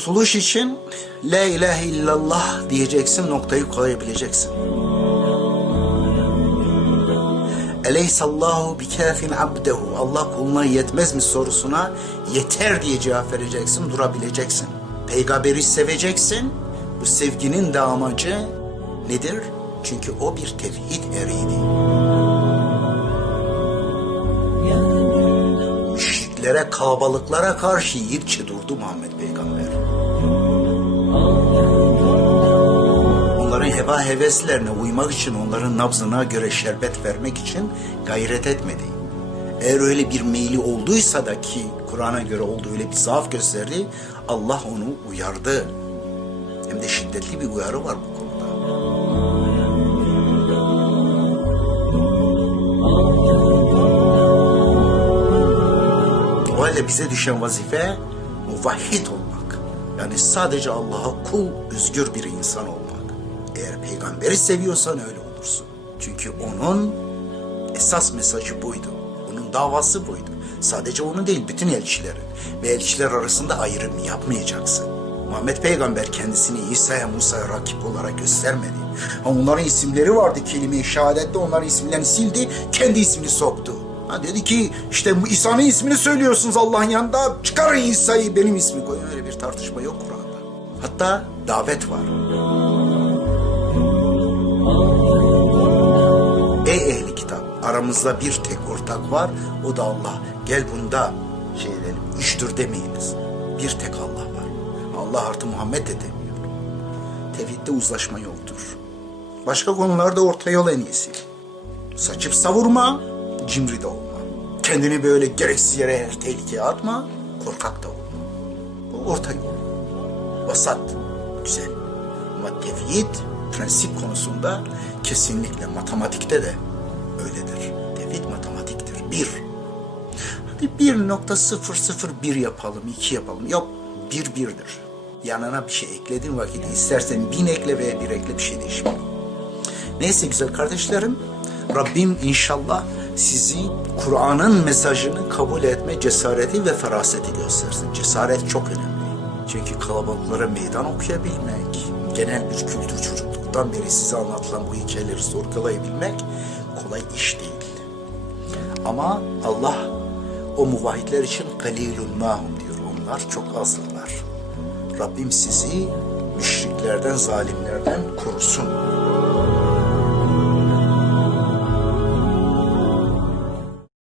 kurtuluş için La ilahe illallah diyeceksin, noktayı koyabileceksin. Eleysallahu bikafin abdehu. Allah kuluna yetmez mi sorusuna yeter diye cevap vereceksin, durabileceksin. Peygamberi seveceksin. Bu sevginin de amacı nedir? Çünkü o bir tevhid eriydi. Müşriklere, kalabalıklara karşı yiğitçe durdu Muhammed Peygamber. Onların heva heveslerine uymak için, onların nabzına göre şerbet vermek için gayret etmedi. Eğer öyle bir meyli olduysa da ki Kur'an'a göre oldu öyle bir zaaf gösterdi, Allah onu uyardı. Hem de şiddetli bir uyarı var bu konuda. O halde bize düşen vazife muvahhid olmak. Yani sadece Allah'a kul, özgür bir insan olmak. Eğer peygamberi seviyorsan öyle olursun. Çünkü onun esas mesajı buydu. Onun davası buydu. Sadece onun değil, bütün elçilerin. Ve elçiler arasında ayrım yapmayacaksın. Muhammed Peygamber kendisini İsa'ya Musa'ya rakip olarak göstermedi. Onların isimleri vardı kelime-i şehadette onların isimlerini sildi, kendi ismini soktu. Ha dedi ki işte İsa'nın ismini söylüyorsunuz Allah'ın yanında çıkarın İsa'yı benim ismi koyun. Öyle bir tartışma yok Kur'an'da. Hatta davet var. Ey ehli kitap aramızda bir tek ortak var o da Allah. Gel bunda şey edelim üçtür demeyiniz. Bir tek Allah var. Allah artı Muhammed de demiyor. Tevhidde uzlaşma yoktur. Başka konularda orta yol en iyisi. Saçıp savurma, cimri de olma. Kendini böyle gereksiz yere tehlikeye atma, korkak da olma. Bu orta yol. Vasat, güzel. Ama tevhid, prensip konusunda kesinlikle matematikte de öyledir. Tevhid matematiktir. Bir. Hadi 1.001 yapalım, iki yapalım. Yok, bir birdir. Yanına bir şey eklediğin vakit istersen bin ekle veya bir ekle bir şey değişmiyor. Neyse güzel kardeşlerim, Rabbim inşallah sizi Kur'an'ın mesajını kabul etme cesareti ve feraseti göstersin. Cesaret çok önemli. Çünkü kalabalıklara meydan okuyabilmek, genel bir kültür çocukluktan beri size anlatılan bu hikayeleri sorgulayabilmek kolay iş değil. Ama Allah o muvahhidler için kalilun mahum diyor. Onlar çok azdırlar. Rabbim sizi müşriklerden, zalimlerden korusun.